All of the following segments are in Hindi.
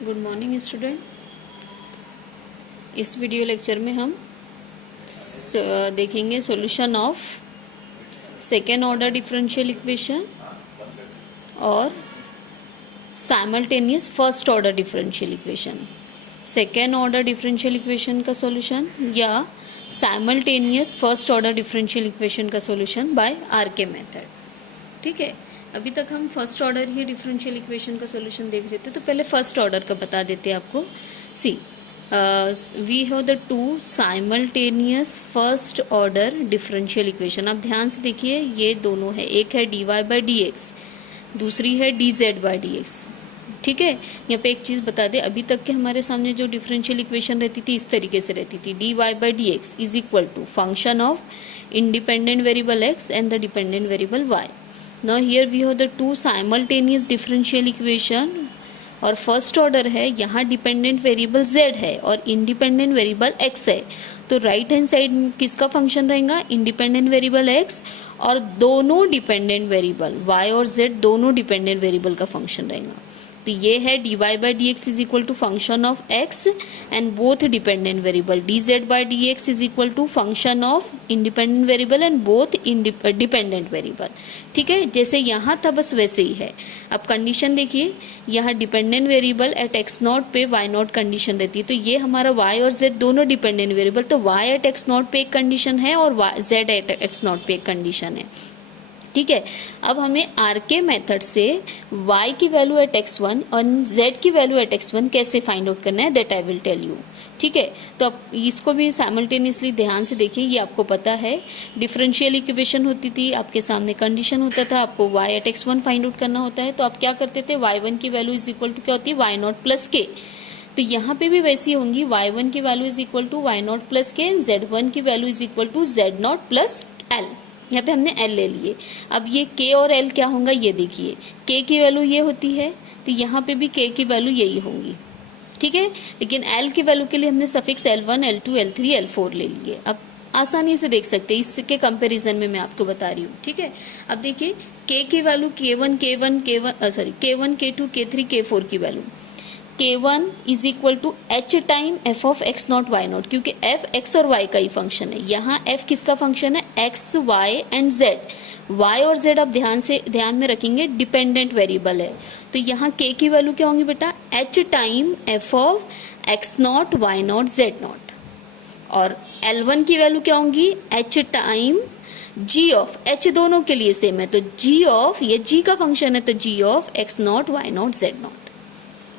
Good morning student. इस वीडियो लेक्चर में हम देखेंगे solution of second order differential equation और simultaneous first order differential equation. Second order differential equation का सॉल्यूशन या simultaneous first order differential equation का सॉल्यूशन बाय आरके मेथड। ठीक है, अभी तक हम फर्स्ट ऑर्डर ही डिफरेंशियल इक्वेशन का सॉल्यूशन देख रहे थे, तो पहले फर्स्ट ऑर्डर का बता देते हैं आपको। See we have the two simultaneous first order differential equation. आप ध्यान से देखिए, ये दोनों है, एक है dy बाई डी एक्स, दूसरी है dz बाई डी एक्स। ठीक है, यहाँ पे एक चीज़ बता दें, अभी तक के हमारे सामने जो डिफरेंशियल इक्वेशन रहती थी इस तरीके से रहती थी, dy by D x is equal to function of independent variable x and the dependent variable y। Now here we have the two simultaneous differential equation और फर्स्ट ऑर्डर है, यहाँ डिपेंडेंट वेरिएबल z है और इंडिपेंडेंट वेरिएबल x है, तो राइट हैंड साइड किसका फंक्शन रहेगा? इंडिपेंडेंट वेरिएबल x और दोनों डिपेंडेंट वेरिएबल y और z दोनों डिपेंडेंट वेरिएबल का फंक्शन रहेगा। तो ये है dy by D x is equal to function of x and both dependent variable, dz by D x is equal to function of independent variable and both dependent variable. ठीक है, जैसे यहाँ था बस वैसे ही है। अब कंडीशन देखिए, यहाँ dependent variable eight x not पे y नॉट कंडीशन रहती है, तो ये हमारा y और z दोनों डिपेंडेंट वेरिएबल, तो y एट x नॉट पे एक कंडीशन है और z एट x नॉट पे एक कंडीशन है। ठीक है, अब हमें आरके मेथड से y की वैल्यू एट x1 और z की वैल्यू एट x1 कैसे फाइंड आउट करना है, that I will tell you. ठीक है, तो अब इसको भी साइमल्टेनियसली ध्यान से देखिए, ये आपको पता है डिफरेंशियल इक्वेशन होती थी, आपके सामने कंडीशन होता था, आपको y eight x1 find out करना होता है, तो आप क्या करते थे, y1 की वैल्यू इज इक्वल टू क्या होती है, y नॉट प्लस के। तो यहाँ पे भी वैसी होंगी, y1 की value is equal to y naught plus k, z1 की value is equal to z naught plus l। यहाँ पे हमने l ले लिए। अब ये k और l क्या होगा, ये देखिए, k की वैल्यू ये होती है, तो यहाँ पे भी k की वैल्यू यही होंगी। ठीक है, लेकिन l की वैल्यू के लिए हमने suffix l1, l2, l3, l4 ले लिए। अब आसानी से देख सकते हैं, इसके कंपैरिजन में मैं आपको बता रही हूँ। ठीक है, अब देखिए k की value k1, k2, k3, k4 की value k1 is equal to h time f of x naught y naught, क्योंकि f x और y का ही फंक्शन है। यहाँ f किसका फंक्शन है, x, y and z। y और z आप ध्यान में रखेंगे डिपेंडेंट वेरिएबल है, तो यहाँ k की वैल्यू क्या होंगी बेटा, h time f of x naught, y not, z not. और L1 की वैल्यू क्या होंगी, h time g of, h दोनों के लिए सेम है, तो g ऑफ, ये g का फंक्शन है, तो g of x naught, y not, z not.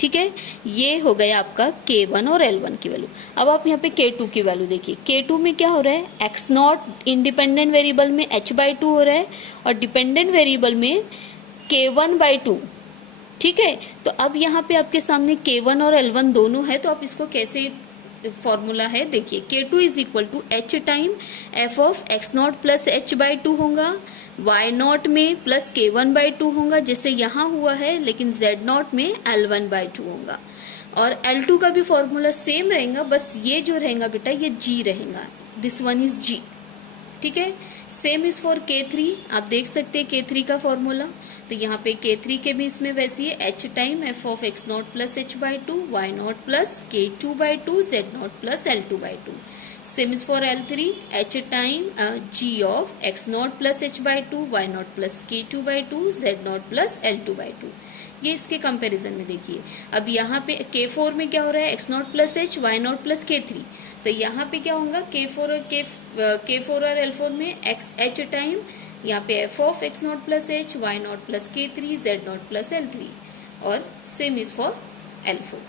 ठीक है, ये हो गया आपका k1 और L1 की वैल्यू। अब आप यहाँ पे k2 की वैल्यू देखिए, k2 में क्या हो रहा है, x नॉट इंडिपेंडेंट वेरिएबल में h बाई टू हो रहा है और डिपेंडेंट वेरिएबल में k1 बाई टू। ठीक है, तो अब यहाँ पे आपके सामने k1 और L1 दोनों है, तो आप इसको कैसे फॉर्मूला है देखिए, k2 is equal to h time f of x naught plus h by two होगा, y नॉट में प्लस k1 बाई टू होगा जैसे यहाँ हुआ है, लेकिन z नॉट में L1 बाई टू होगा। और L2 का भी फॉर्मूला सेम रहेगा, बस ये जो रहेगा बेटा ये g रहेगा, दिस वन इज g। ठीक है, सेम इज फॉर k3, आप देख सकते हैं k3 का फॉर्मूला, तो यहाँ पे k3 के भी इसमें वैसी है, h time f of x naught plus h by to, y naught plus k2 by two, z naught plus l2 by two. Same is for L3, h time g of x naught plus h by to, y naught plus k2 by two, z naught plus l2 by two. ये इसके कंपैरिजन में देखिए। अब यहाँ पे k4 में क्या हो रहा है, x naught plus h, y naught plus k3, तो यहाँ पे क्या होगा, k4 और L4 में h टाइम, यहाँ पे f of x naught plus h, y naught plus k3, z naught plus l3, और सेम इज फॉर L4।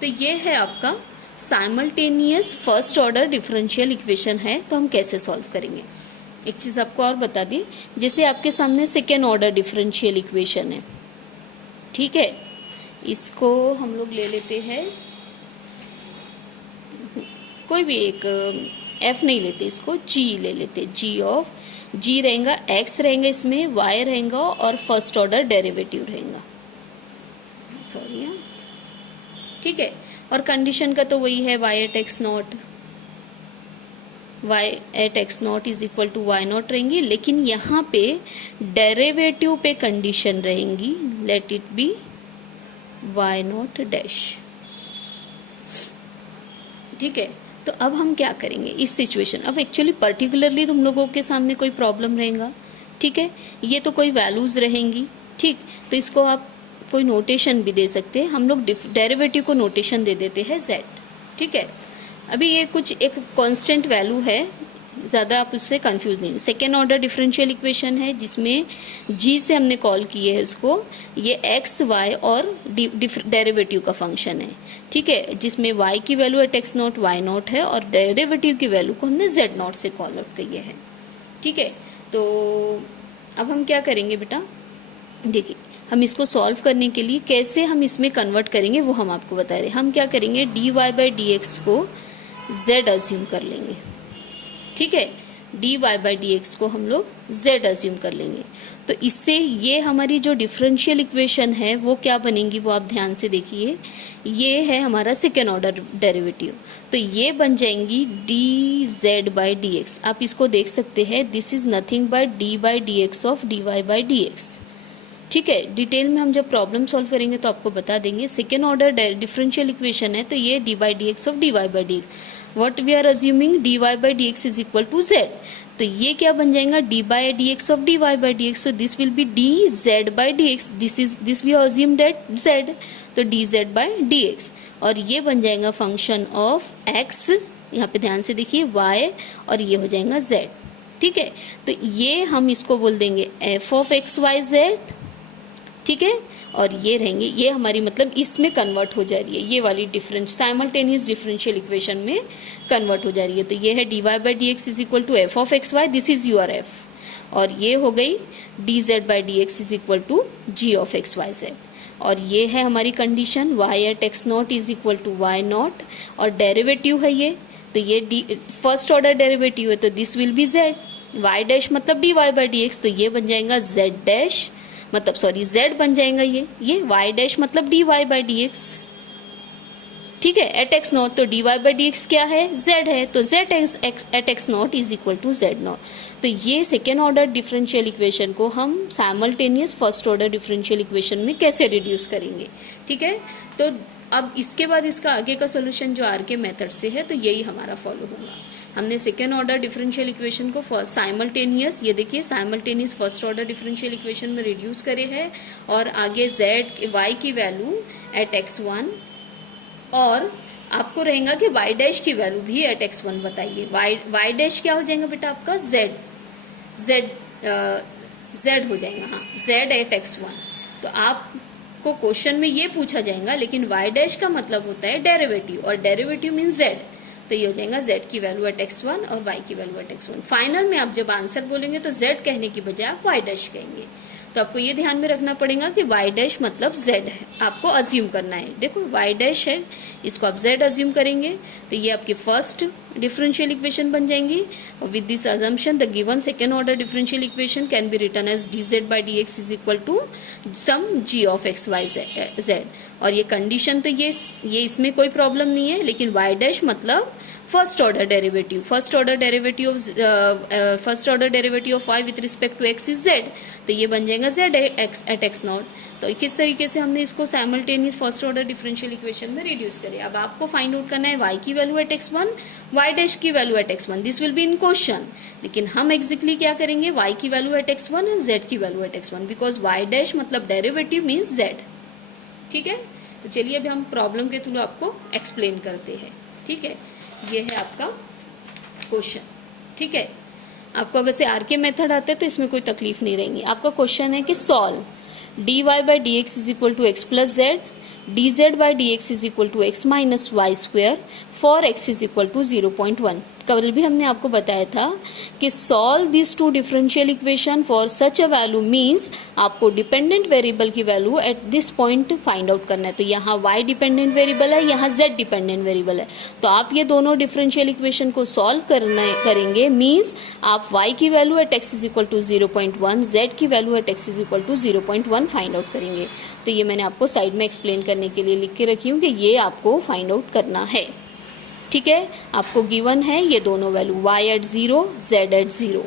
तो ये है आपका simultaneous first order differential equation है, तो हम कैसे सॉल्व करेंगे। एक चीज आपको और बता दी, जैसे आपके सामने सेकेंड ऑर्डर डिफरेंशियल इक्वेशन है। ठीक है, इसको हम लोग ले लेते हैं, कोई भी एक f नहीं लेते, इसको g ले लेते, g ऑफ, g रहेगा, x रहेगा, इसमें y रहेगा और फर्स्ट ऑर्डर डेरिवेटिव रहेगा, सॉरी। ठीक है, और कंडीशन का तो वही है, y at x naught, y at x naught is equal to y naught रहेंगी, लेकिन यहाँ पे डेरिवेटिव पे कंडीशन रहेंगी, let it be y naught dash. ठीक है। तो अब हम क्या करेंगे इस सिचुएशन, अब एक्चुअली पर्टिकुलरली तुम लोगों के सामने कोई प्रॉब्लम रहेगा, ठीक है, ये तो कोई वैल्यूज रहेंगी, ठीक, तो इसको आप कोई नोटेशन भी दे सकते हैं, हम लोग डेरिवेटिव को नोटेशन दे देते हैं z, ठीक है। अभी ये कुछ एक कांस्टेंट वैल्यू है, ज़्यादा आप उससे कंफ्यूज नहीं हो। सेकेंड ऑर्डर डिफरेंशियल इक्वेशन है जिसमें g से हमने कॉल किए है इसको, ये x y और डेरिवेटिव का फंक्शन है, ठीक है, जिसमें y की value at x naught y naught है और डेरिवेटिव की वैल्यू को हमने z नॉट से कॉल आउट किया है, ठीक है। तो अब हम क्या करेंगे बेटा, देखिए हम इसको सॉल्व करने के लिए कैसे हम इसमें कन्वर्ट करेंगे वो हम आपको बता रहे हैं। हम क्या करेंगे, dy बाई डी एक्स को z अज्यूम कर लेंगे, ठीक है, dy बाई डी एक्स को हम लोग z अज्यूम कर लेंगे। तो इससे ये हमारी जो डिफरेंशियल इक्वेशन है वो क्या बनेगी, वो आप ध्यान से देखिए, ये है हमारा सेकेंड ऑर्डर डेरिवेटिव, तो ये बन जाएंगी dz बाई डी एक्स। आप इसको देख सकते हैं, this is nothing but d by D x of dy by D x, ठीक है। डिटेल में हम जब प्रॉब्लम सॉल्व करेंगे तो आपको बता देंगे। सेकेंड ऑर्डर डिफरेंशियल इक्वेशन है तो ये d by D x of d y by D x, what we are assuming d y by D x is equal to z, तो ये क्या बन जाएगा, d by D x of d y by D x, so this will be d z by D x, this we assume that z, तो d z by D x, और ये बन जाएगा फंक्शन ऑफ एक्स, यहाँ पे ध्यान से देखिए वाई, और ये हो जाएगा जेड, ठीक है। तो ये हम इसको बोल देंगे f of x y z, ठीक है, और ये रहेंगे, ये हमारी मतलब इसमें कन्वर्ट हो जा रही है, ये वाली डिफरेंस साइमल्टेनियस डिफरेंशियल इक्वेशन में कन्वर्ट हो जा रही है। तो ये है d y by D x is equal to f of x y, this is your f, और ये हो गई d z by D x is equal to g of x y z, और ये है हमारी condition y at x naught is equal to y naught, और डेरिवेटिव है ये, तो ये फर्स्ट ऑर्डर डेरिवेटिव है, तो this will be z, y dash मतलब d y by D x, तो ये बन जाएगा जेड डैश, मतलब सॉरी z बन जाएगा ये y डैश मतलब dy बाई डी एक्स, ठीक है, एट एक्स नॉट, तो dy बाई डी एक्स क्या है, z है, तो z at x naught is equal to z naught. तो ये सेकेंड ऑर्डर डिफरेंशियल इक्वेशन को हम simultaneous first order differential equation में कैसे रिड्यूस करेंगे, ठीक है। तो अब इसके बाद इसका आगे का सोल्यूशन जो आरके मेथड से है, तो यही हमारा फॉलो होगा। हमने सेकेंड ऑर्डर डिफरेंशियल इक्वेशन को फर्स्ट साइमल्टेनियस, ये देखिए simultaneous first order differential equation में रिड्यूस करे है, और आगे z y की वैल्यू एट x1, और आपको रहेगा कि y डैश की वैल्यू भी एट x1 बताइए। y डैश क्या हो जाएगा बेटा आपका z हो जाएगा, हाँ z एट x1। तो आपको क्वेश्चन में ये पूछा जाएगा, लेकिन y डैश का मतलब होता है डेरिवेटिव, और डेरिवेटिव मीन z, तो ये हो जाएगा z की वैल्यू एट x1 और y की वैल्यू एट x1। फाइनल में आप जब आंसर बोलेंगे तो z कहने की बजाय आप y डैश कहेंगे। तो आपको ये ध्यान में रखना पड़ेगा कि y डैश मतलब z है, आपको अज्यूम करना है। देखो y डैश है, इसको आप z अज्यूम करेंगे, तो ये आपकी फर्स्ट डिफरेंशियल इक्वेशन बन जाएंगी। With this assumption the given second order differential equation can be written as dz by D x is equal to some g of x y z, और ये कंडीशन तो ये इसमें कोई प्रॉब्लम नहीं है, लेकिन y डैश मतलब first order derivative, first order derivative of y with respect to x is z, तो ये बन जाएगा z एट x नॉट। तो किस तरीके से हमने इसको simultaneous first order differential equation में रिड्यूस करे। अब आपको फाइंड आउट करना है y की value at x1, y dash की value at x1, this will be in question, लेकिन हम एग्जैक्टली क्या करेंगे, y की value at x1 and z की value at x1, because y dash मतलब डेरिवेटिव मीन्स z, ठीक है। तो चलिए अभी हम प्रॉब्लम के थ्रू आपको एक्सप्लेन करते हैं, ठीक है। ये है आपका क्वेश्चन, ठीक है। आपको अगर से आरके मेथड आता है तो इसमें कोई तकलीफ नहीं रहेगी। आपका क्वेश्चन है कि solve d y by D x is equal to x plus z, d z by D x is equal to x minus y square for x is equal to 0.1। कल भी हमने आपको बताया था कि solve this two differential equation for such a value means आपको डिपेंडेंट वेरिएबल की value at this point find out करना है। तो यहाँ y डिपेंडेंट वेरिएबल है, यहाँ z डिपेंडेंट वेरिएबल है, तो आप ये दोनों डिफरेंशियल इक्वेशन को सॉल्व करेंगे मीन्स आप y की value at x is equal to 0.1, z की value at x is equal to 0.1 find out करेंगे। तो ये मैंने आपको साइड में एक्सप्लेन करने के लिए लिख के रखी हूँ कि ये आपको फाइंड आउट करना है, ठीक है। आपको गिवन है ये दोनों value y at 0, z at 0,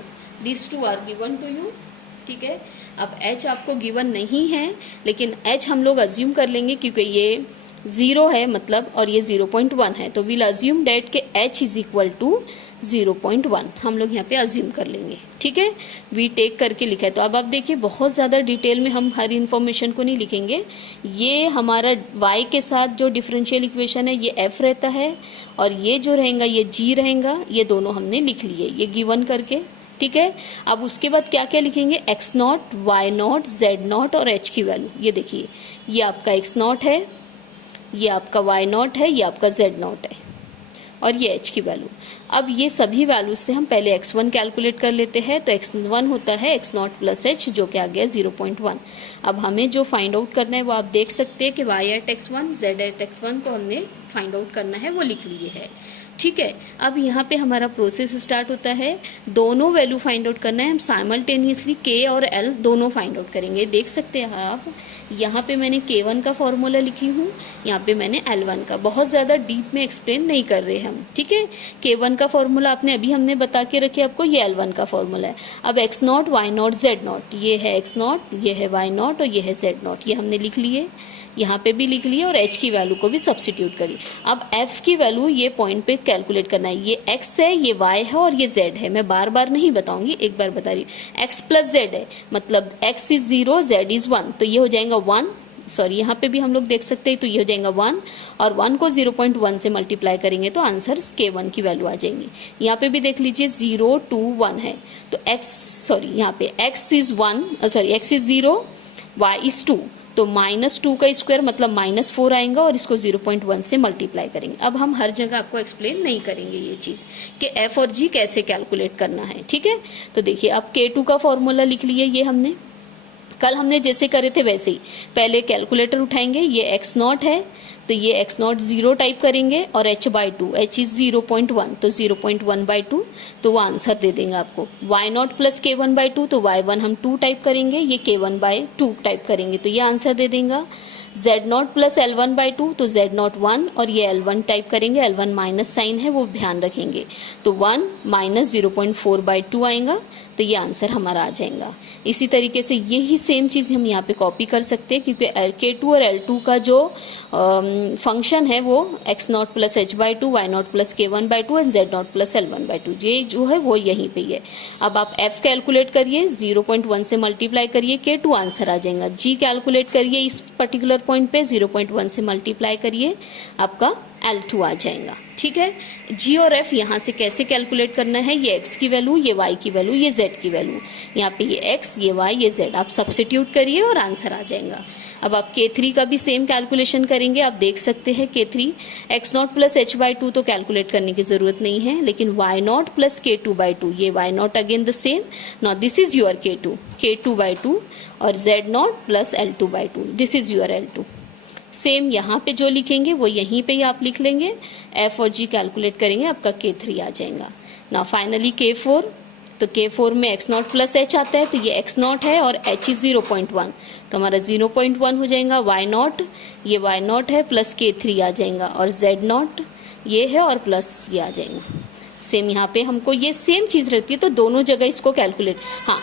this two are given to you, ठीक है। अब h आपको गिवन नहीं है, लेकिन h हम लोग अज्यूम कर लेंगे क्योंकि ये 0 है मतलब, और ये 0.1 है, तो वील अज्यूम डेट के h इज इक्वल टू 0.1 हम लोग यहाँ पे अज्यूम कर लेंगे, ठीक है। वी टेक करके लिखा है। तो अब आप देखिए बहुत ज़्यादा डिटेल में हम हर इन्फॉर्मेशन को नहीं लिखेंगे। ये हमारा y के साथ जो डिफरेंशियल इक्वेशन है ये f रहता है, और ये जो रहेगा ये g रहेगा, ये दोनों हमने लिख लिए ये गिवन करके, ठीक है। अब उसके बाद क्या क्या लिखेंगे, x naught, y not, z not और h की वैल्यू। ये देखिए ये आपका x नॉट है, ये आपका y नॉट है, ये आपका z नॉट है, और ये h की वैल्यू। अब ये सभी वैल्यूज से हम पहले x1 कैलकुलेट कर लेते हैं। तो x1 होता है x नॉट प्लस h, जो कि आ गया 0.1। अब हमें जो फाइंड आउट करना है वो आप देख सकते हैं कि y eight x1, z eight x1 को हमने फाइंड आउट करना है, वो लिख लिए है, ठीक है। अब यहाँ पे हमारा प्रोसेस स्टार्ट होता है, दोनों वैल्यू फाइंड आउट करना है। हम साइमल्टेनियसली k और l दोनों फाइंड आउट करेंगे। देख सकते हैं आप, यहाँ पे मैंने k1 का फॉर्मूला लिखी हूँ, यहाँ पे मैंने l1 का। बहुत ज़्यादा डीप में एक्सप्लेन नहीं कर रहे हम, ठीक है। k1 का फॉर्मूला आपने अभी हमने बता के रखे आपको, ये l1 का फॉर्मूला है। अब x naught, y not, z not, ये है x नॉट, ये है y नॉट और ये है z नॉट, ये हमने लिख लिए, यहाँ पे भी लिख लिए, और h की वैल्यू को भी सब्स्टिट्यूट करिए। अब f की वैल्यू ये पॉइंट पे कैलकुलेट करना है। ये x है, ये y है और ये z है। मैं बार बार नहीं बताऊंगी, एक बार बता रही हूँ। x प्लस z है मतलब x इज 0, z इज 1, तो ये हो जाएगा 1। सॉरी, यहाँ पे भी हम लोग देख सकते हैं, तो ये हो जाएगा 1, और 1 को 0.1 से मल्टीप्लाई करेंगे तो आंसर k1 की वैल्यू आ जाएंगी। यहाँ पे भी देख लीजिए 0, 2, 1 है, तो यहाँ पे x इज 0, y इज 2, तो -2 का स्क्वायर मतलब -4 आएगा, और इसको 0.1 से मल्टीप्लाई करेंगे। अब हम हर जगह आपको एक्सप्लेन नहीं करेंगे ये चीज़ कि f और g कैसे कैलकुलेट करना है, ठीक है। तो देखिए अब k2 का फॉर्मूला लिख लिए, ये हमने कल हमने जैसे करे थे वैसे ही। पहले कैलकुलेटर उठाएंगे, ये x नॉट है तो ये x नॉट 0 टाइप करेंगे, और h/2, h इज 0.1 तो 0.1/2, तो वो आंसर दे देंगे आपको। y नॉट प्लस k1/2, तो y1 हम 2 टाइप करेंगे, ये k1/2 टाइप करेंगे, तो ये आंसर दे देंगे। z नॉट प्लस l1/2, तो z नॉट 1, और ये l1 टाइप करेंगे, l1 माइनस साइन है वो ध्यान रखेंगे, तो 1 माइनस 0.4/2 आएगा, तो ये आंसर हमारा आ जाएगा। इसी तरीके से यही सेम चीज़ हम यहाँ पे कॉपी कर सकते हैं, क्योंकि k2 और l2 का जो फंक्शन है वो x naught plus h/2, y naught plus k1/2 and z naught plus l1/2, ये जो है वो यहीं पे ही है। अब आप f कैलकुलेट करिए, 0.1 से मल्टीप्लाई करिए, k2 आंसर आ जाएगा। g कैलकुलेट करिए इस पर्टिकुलर पॉइंट पे, 0.1 से मल्टीप्लाई करिए, आपका L2 आ जाएगा, ठीक है। g और f यहाँ से कैसे कैलकुलेट करना है, ये x की वैल्यू, ये y की वैल्यू, ये z की वैल्यू, यहाँ पे ये x, ये y, ये z, आप सब्स्टिट्यूट करिए और आंसर आ जाएगा। अब आप k3 का भी सेम कैलकुलेशन करेंगे। आप देख सकते हैं k3 x naught plus h/2 तो कैलकुलेट करने की जरूरत नहीं है, लेकिन y नॉट प्लस k2/2, ये y not again the same, now this is your k2/2, और z naught plus l2/2, this is your l2। Same यहाँ पे जो लिखेंगे वो यहीं पे ही आप लिख लेंगे, f और g कैलकुलेट करेंगे, आपका k3 आ जाएगा। नाउ फाइनली k4, तो k4 में x नॉट प्लस h आता है, तो ये x नॉट है और h इज 0.1, तो हमारा 0.1 हो जाएगा। y नॉट, ये y नॉट है, प्लस k3 आ जाएगा, और z नॉट ये है और प्लस ये आ जाएगा। सेम यहाँ पे हमको ये सेम चीज़ रहती है, तो दोनों जगह इसको कैलकुलेट, हाँ